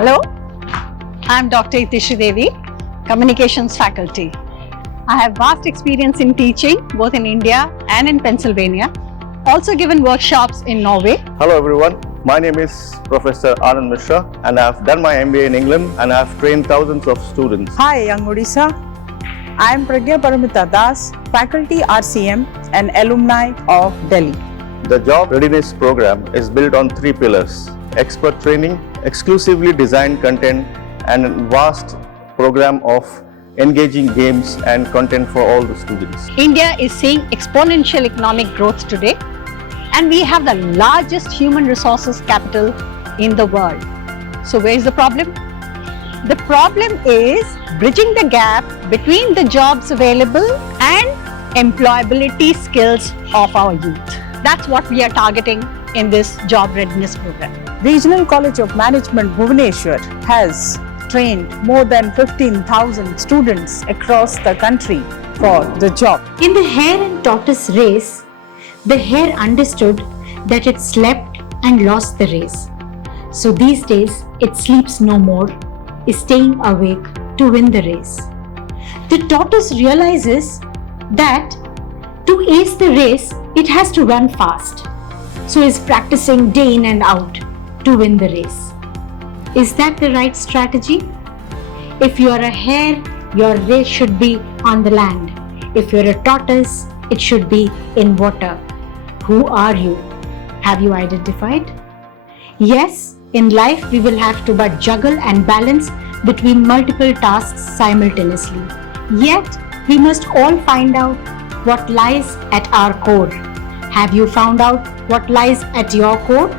Hello, I'm Dr. Itishri Devi, Communications faculty. I have vast experience in teaching both in India and in Pennsylvania. Also given workshops in Norway. Hello everyone, my name is Professor Anand Mishra and I have done my MBA in England and I have trained thousands of students. Hi, Young Odisha. I am Pragya Paramita Das, faculty RCM and alumni of Delhi. The Job Readiness Program is built on 3 pillars: expert training, exclusively designed content, and a vast program of engaging games and content for all the students. India is seeing exponential economic growth today, and we have the largest human resources capital in the world. So where is the problem? The problem is bridging the gap between the jobs available and employability skills of our youth. That's what we are targeting in this Job Readiness Program. Regional College of Management Bhubaneswar has trained more than 15,000 students across the country for the job. In the hare and tortoise race, the hare understood that it slept and lost the race. So these days, it sleeps no more, is staying awake to win the race. The tortoise realizes that to ace the race, it has to run fast. So is practicing day in and out to win the race. Is that the right strategy? If you are a hare, your race should be on the land. If you're a tortoise, it should be in water. Who are you? Have you identified? Yes, in life we will have to but juggle and balance between multiple tasks simultaneously. Yet, we must all find out what lies at our core. Have you found out what lies at your core?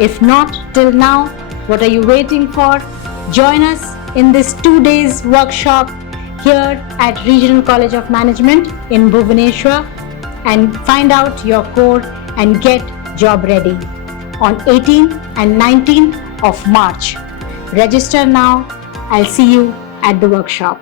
If not till now, what are you waiting for? Join us in this 2 days workshop here at Regional College of Management in Bhubaneswar and find out your core and get job ready on 18th and 19th of March. Register now. I'll see you at the workshop.